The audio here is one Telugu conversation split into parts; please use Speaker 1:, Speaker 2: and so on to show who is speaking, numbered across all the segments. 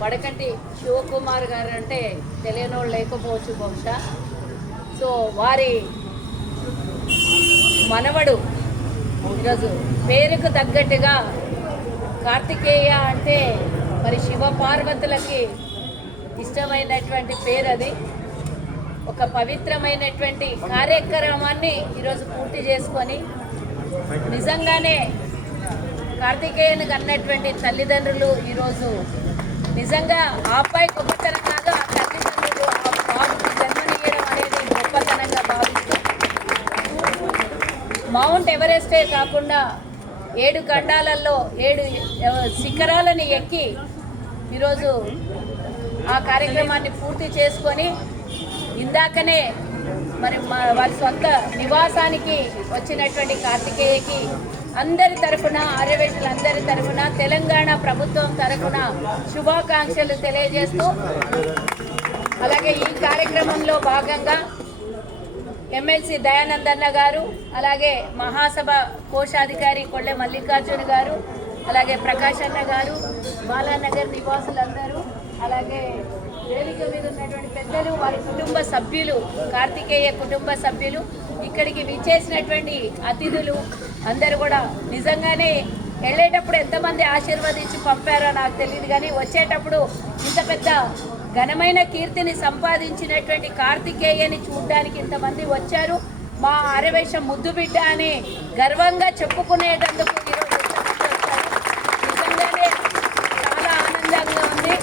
Speaker 1: వడకంటి శివకుమార్ గారు అంటే తెలియని వాళ్ళు లేకపోవచ్చు బహుశా. సో వారి మనవడు ఈరోజు పేరుకు తగ్గట్టుగా కార్తికేయ అంటే మరి శివ పార్వతులకి ఇష్టమైనటువంటి పేరు అది. ఒక పవిత్రమైనటువంటి కార్యక్రమాన్ని ఈరోజు పూర్తి చేసుకొని నిజంగానే కార్తికేయను కన్నటువంటి తల్లిదండ్రులు ఈరోజు నిజంగా ఆ అబ్బాయి గొప్పతనం కాదు ఆ తల్లిదండ్రులు ఆ బాబుకి జన్మనియడం అనేది గొప్పతనంగా భావిస్తూ మౌంట్ ఎవరెస్టే కాకుండా ఏడు ఖండాలలో ఏడు శిఖరాలని శిఖరాలను ఎక్కి ఈరోజు ఆ కార్యక్రమాన్ని పూర్తి చేసుకొని ఇందాకనే మరి మా వారి సొంత నివాసానికి వచ్చినటువంటి కార్తికేయకి అందరి తరఫున ఆర్యవేశులందరి తరఫున తెలంగాణ ప్రభుత్వం తరఫున శుభాకాంక్షలు తెలియజేస్తూ అలాగే ఈ కార్యక్రమంలో భాగంగా ఎమ్మెల్సీ దయానందన్న గారు అలాగే మహాసభ కోశాధికారి కొల్లె మల్లికార్జున గారు అలాగే ప్రకాష్ అన్న గారు బాలానగర్ నివాసులందరూ అలాగే వేదిక మీద ఉన్నటువంటి పెద్దలు వారి కుటుంబ సభ్యులు కార్తికేయ కుటుంబ సభ్యులు ఇక్కడికి విచ్చేసినటువంటి అతిథులు అందరూ కూడా నిజంగానే వెళ్ళేటప్పుడు ఎంతమంది ఆశీర్వదించి పంపారో నాకు తెలియదు కానీ వచ్చేటప్పుడు ఇంత పెద్ద ఘనమైన కీర్తిని సంపాదించినటువంటి కార్తికేయని చూడ్డానికి ఇంతమంది వచ్చారు. మా ఆరవేశం ముద్దు బిడ్డ అని గర్వంగా చెప్పుకునేటందుకు ఈరోజు ఇంతమంది వచ్చారు. నిజంగానే చాలా ఆనందంగా ఉంది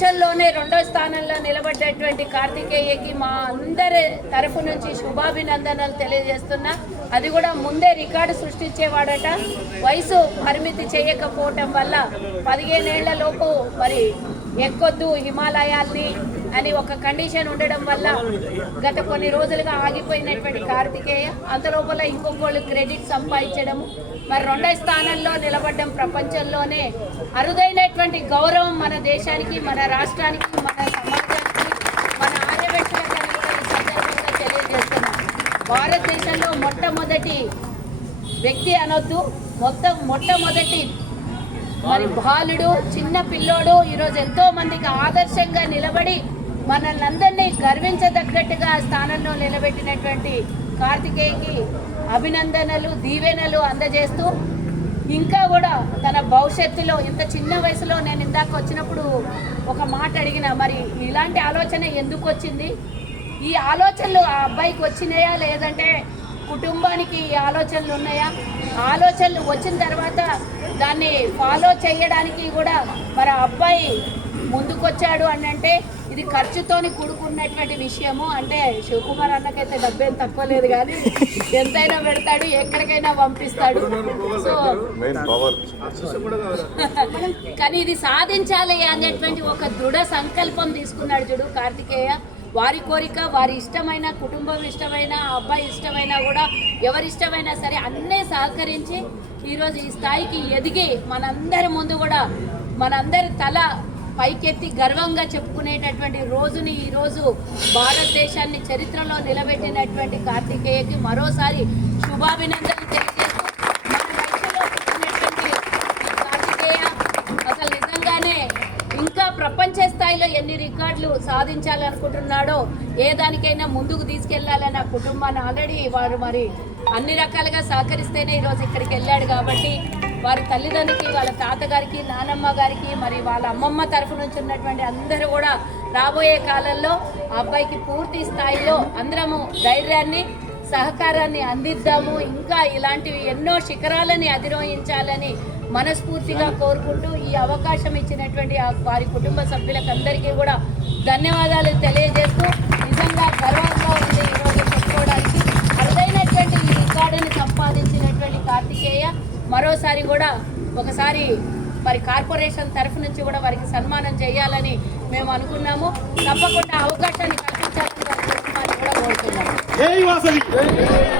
Speaker 1: ప్రపంచంలోనే రెండో స్థానంలో నిలబడ్డటువంటి కార్తికేయకి మా అందరి తరఫు నుంచి శుభాభినందనలు తెలియజేస్తున్నా. అది కూడా ముందే రికార్డు సృష్టించేవాడట. వయసు పరిమితి చేయకపోవటం వల్ల పదిహేనేళ్ళలోపు మరి ఎక్కొద్దు హిమాలయాల్ని అని ఒక కండిషన్ ఉండడం వల్ల గత కొన్ని రోజులుగా ఆగిపోయినటువంటి కార్తికేయ అంతలోపల ఇంకొకళ్ళు క్రెడిట్ సంపాదించడము మరి రెండో స్థానంలో నిలబడ్డం ప్రపంచంలోనే అరుదైనటువంటి గౌరవం మన దేశానికి మన రాష్ట్రానికి మన సమాజానికి మన ఆర్యవేక్షలకు తెలియజేస్తున్నాం. భారతదేశంలో మొట్టమొదటి వ్యక్తి అనొద్దు మొత్తం మొట్టమొదటి మరి బాలుడు చిన్న పిల్లోడు ఈరోజు ఎంతో మందికి ఆదర్శంగా నిలబడి మనల్ని అందరినీ గర్వించదగ్గట్టుగా ఆ స్థానంలో నిలబెట్టినటువంటి కార్తికేయకి అభినందనలు దీవెనలు అందజేస్తూ ఇంకా కూడా తన భవిష్యత్తులో ఇంత చిన్న వయసులో నేను ఇందాక వచ్చినప్పుడు ఒక మాట అడిగిన మరి ఇలాంటి ఆలోచన ఎందుకు వచ్చింది? ఈ ఆలోచనలు ఆ అబ్బాయికి వచ్చినాయా? లేదంటే కుటుంబానికి ఈ ఆలోచనలు ఉన్నాయా? ఆలోచనలు వచ్చిన తర్వాత దాన్ని ఫాలో చేయడానికి కూడా మరి అబ్బాయి ముందుకొచ్చాడు అని అంటే ఇది ఖర్చుతోని కూడుకున్నటువంటి విషయము. అంటే శివకుమార్ అన్నకైతే డబ్బేం తక్కువ లేదు కానీ ఎంతైనా పెడతాడు ఎక్కడికైనా పంపిస్తాడు. సో కానీ ఇది సాధించాలి అనేటువంటి ఒక దృఢ సంకల్పం తీసుకున్నాడు చూడు కార్తికేయ. వారి కోరిక వారి ఇష్టమైన కుటుంబం ఇష్టమైన అబ్బాయి ఇష్టమైనా కూడా ఎవరిష్టమైనా సరే అన్నీ సహకరించి ఈరోజు ఈ స్థాయికి ఎదిగి మనందరి ముందు కూడా మనందరి తల పైకెత్తి గర్వంగా చెప్పుకునేటటువంటి రోజుని ఈరోజు భారతదేశాన్ని చరిత్రలో నిలబెట్టినటువంటి కార్తికేయకి మరోసారి శుభాభినందనలు తెలియజేస్తూ కార్తికేయ అసలు నిజంగానే ఇంకా ప్రపంచ స్థాయిలో ఎన్ని రికార్డులు సాధించాలనుకుంటున్నాడో ఏ దానికైనా ముందుకు తీసుకెళ్ళాలని ఆ కుటుంబాన్ని ఆల్రెడీ వారు మరి అన్ని రకాలుగా సహకరిస్తేనే ఈరోజు ఇక్కడికి వెళ్ళాడు కాబట్టి వారి తల్లిదండ్రులకి వాళ్ళ తాతగారికి నానమ్మ గారికి మరి వాళ్ళ అమ్మమ్మ తరఫు నుంచి ఉన్నటువంటి అందరూ కూడా రాబోయే కాలంలో ఆ అబ్బాయికి పూర్తి స్థాయిలో అందరము ధైర్యాన్ని సహకారాన్ని అందిద్దాము. ఇంకా ఇలాంటివి ఎన్నో శిఖరాలని అధిరోహించాలని మనస్ఫూర్తిగా కోరుకుంటూ ఈ అవకాశం ఇచ్చినటువంటి వారి కుటుంబ సభ్యులకు అందరికీ కూడా ధన్యవాదాలు తెలియజేస్తూ నిజంగా గర్వంగా మరోసారి కూడా ఒకసారి మరి కార్పొరేషన్ తరఫు నుంచి కూడా వారికి సన్మానం చేయాలని మేము అనుకున్నాము. తప్పకుండా అవకాశాన్ని కల్పించాలని కూడా కోరుతున్నాము.